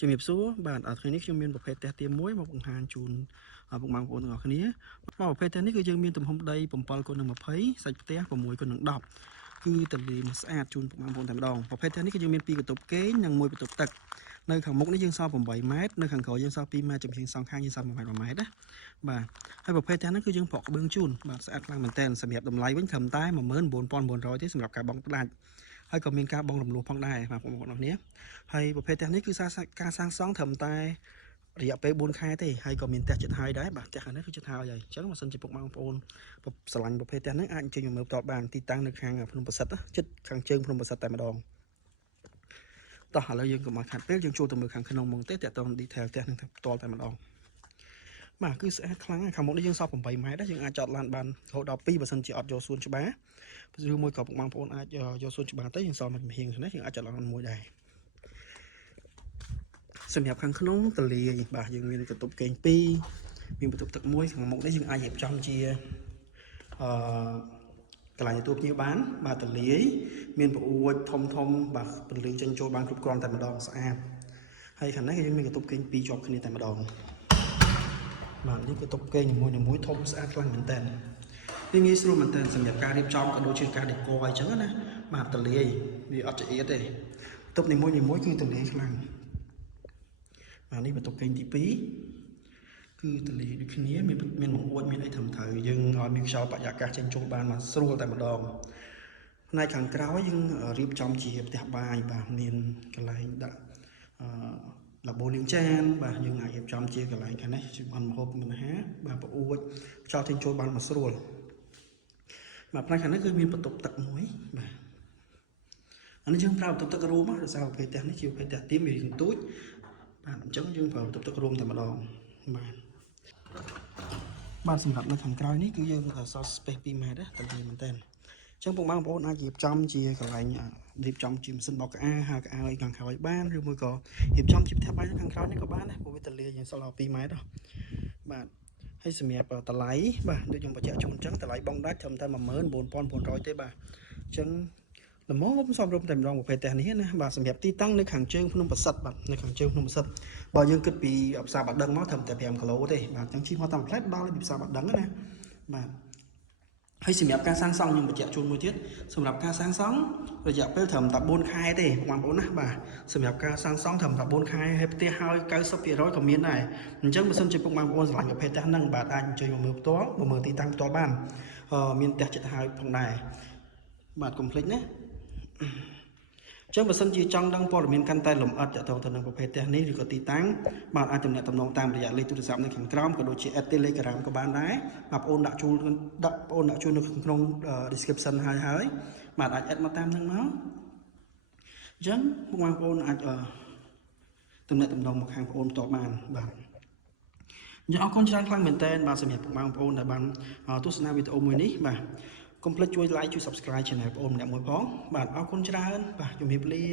ជំរាបសួរបាទថ្ងៃនេះខ្ញុំមានប្រភេទផ្ទះទៀមមួយមកបង្ហាញជូនពុកម៉ែបងប្អូនទាំងអស់គ្នាបាទប្រភេទផ្ទះនេះគឺយើងមានទំហំដី7x20 សាច់ផ្ទះ6x10គឺទន្លេស្អាតជូនពុកម៉ែបងប្អូនតែម្ដងប្រភេទផ្ទះនេះគឺយើងមាន2បន្ទប់គេងនិង1បន្ទប់ទឹកនៅខាងមុខនេះយើងសល់8ម៉ែត្រនៅខាងក្រោយយើងសល់2ម៉ែត្រចំហៀងសងខាងយើងសល់1ម៉ែត្រណាបាទហើយប្រភេទផ្ទះនេះគឺយើងប្រក់ក្បឿងជូនបាទស្អាតខ្លាំងមែនតើសម្រាប់តម្លៃវិញត្រឹមតែ19900ទេសម្រាប់ការបង់ផ្ដាច់ហើយក៏មានការបង់រំលោះផងដែរបាទបងប្អូនអរគ្នាហើយប្រភេទផ្ទះនេះគឺការសាងសង់ត្រឹមតែរយៈពេល4ខែទេហើយក៏មានផ្ទះចិត្តហើយដែរបាទផ្ទះខាងនេះគឺចិត្តហើយអញ្ចឹងបើសិនជាពុកម៉ែបងប្អូនស្រឡាញ់ប្រភេទផ្ទះនេះអាចអញ្ជើញមកមើលផ្ទាល់បានទីតាំងនៅខាងភ្នំប្រសិទ្ធចិត្តខាងជើងភ្នំប្រសិទ្ធតែម្ដងតោះឥឡូវយើងកុំឲ្យខាត់ពេលយើងចូលទៅមើលខាងក្នុងហ្មងទេតើតើ detail ផ្ទះនឹងផ្ទាល់តែម្ដងបាទគឺស្អាតខ្លាំងខាងមុខនេះយើងសល់8ម៉ែត្រយើងអាចចតឡានបានរហូតដល់2បើសិនជាអត់យកសួនច្បារឬមួយក៏ពុកម៉ែបងប្អូនអាចយកសួនច្បារទៅយើងសល់មកចំហៀងនេះយើងអាចចតឡានមួយដែរសម្រាប់ខាងក្នុងទលាយបាទយើងមានបន្ទប់គេង2មានបន្ទប់ទឹកមួយខាងមុខនេះយើងអាចរៀបចំជាកន្លែងទទួលភ្ញៀវបានបាទទលាយមានប្រអួតធំបាទពន្លឺចេញចូលបានគ្រប់គ្រាន់តែម្ដងស្អាតហើយខាងនេះយើងមានបន្ទប់គេង2ជាប់គ្នាតែម្ដងបាទនេះបន្ទប់គេងនីមួយៗធំស្អាតខ្លាំងមែនតើវាងាយស្រួលមែនតើសម្រាប់ការរៀបចំក៏ដូចជាការដេកអញ្ចឹងណាបាទទលាយវាអត់ចង្អៀតទេបន្ទប់នីមួយៗគឺទលាយខ្លាំងបាទនេះបន្ទប់គេងទី2គឺទលាយដូចគ្នាមានបង្អួចមានអីត្រឹមត្រូវយើងឲ្យមានខ្យល់បរិយាកាសចេញចូលបានមកស្រួលតែម្ដងផ្នែកខាងក្រោយយើងរៀបចំជាផ្ទះបាយបាទមានកន្លែងដាក់ឡាបូលាងចានបាទយើងអាចរៀបចំជាកន្លែងខាងនេះជាបានម្ហូបអាហារបាទប្រអួចខ្យល់ចេញចូលបានមកស្រួលបាទផ្នែកខាងនេះគឺមានបន្ទប់ទឹកមួយបាទអានេះយើងប្រើបន្ទប់ទឹករួមដោយសារប្រភេទផ្ទះនេះជាប្រភេទផ្ទះទៀមវារីកទូចបាទអញ្ចឹងយើងប្រើបន្ទប់ទឹករួមតែម្ដងបាទសម្រាប់នៅខាងក្រោយនេះគឺយើងសល់ space 2ម៉ែត្រតែមែនតើអញ្ចឹងពុកម៉ែបងប្អូនអាចរៀបចំជាកន្លែងរៀបចំជាម៉ាស៊ីនបោកក្អារហើកក្អារឲ្យខាងក្រោយបានឬមួយក៏រៀបចំជាផ្ទះបាយខាងក្រោយនេះក៏បានដែរព្រោះវាទលាយយើងសល់ដល់2ម៉ែត្របាទហើយសម្រាប់តម្លៃបាទដូចខ្ញុំបញ្ជាក់ជូនអញ្ចឹងតម្លៃបងដាច់ត្រឹមតែ19900ទេបាទអញ្ចឹងល្មមសំរុំតែម្ដងប្រភេទផ្ទះនេះណាបាទសម្រាប់ទីតាំងនៅខាងជើងភ្នំប្រសិទ្ធបាទនៅខាងជើងភ្នំប្រសិទ្ធបើយើងគិតពីផ្សារបាត់ដឹងមកត្រឹមតែ5គីឡូទេបាទអញ្ចឹងជិះមកតាមផ្លែតដល់ពីផ្សារបាត់ដឹងណាបាទហើយសម្រាប់ការសាងសង់ខ្ញុំបញ្ជាក់ជូនមួយទៀតសម្រាប់ការសាងសង់រយៈពេលត្រឹមតែ4ខែទេបងប្អូនណាបាទសម្រាប់ការសាងសង់ត្រឹមតែ4ខែហើយផ្ទះហើយ90%ក៏មានដែរអញ្ចឹងបើសិនជាពុកបងប្អូនស្រឡាញ់ប្រភេទផ្ទះហ្នឹងបាទអាចអញ្ជើញមកមើលផ្ទាល់មកមើលទីតាំងផ្ទាល់បានមានផ្ទះចិត្តហើយផងដែរបាទកុំភ្លេចណាចឹងបើសិនជាចង់ដឹងព័ត៌មានកាន់តែលម្អិតទាក់ទងទៅនឹងប្រភេទផ្ទះនេះឬក៏ទីតាំងបាទអាចទំនាក់ទំនងតាមរយៈលេខទូរស័ព្ទនៅខាងក្រោមក៏ដូចជា Telegram ក៏បានដែរបាទបងប្អូនដាក់ជួលនៅក្នុង description ហើយបាទអាច add មកតាមហ្នឹងមកអញ្ចឹងបងប្អូនអាចទំនាក់ទំនងមកខាងបងប្អូនតបបានបាទអញ្ចឹងអរគុណច្រើនខ្លាំងមែនតើបាទសម្រាប់បងប្អូនដែលបានទស្សនាវីដេអូមួយនេះបាទកុំភ្លេចជួយ like ជួយ subscribe channel បងប្អូនម្នាក់មួយផងបាទអរគុណច្រើនបាទជំរាបលា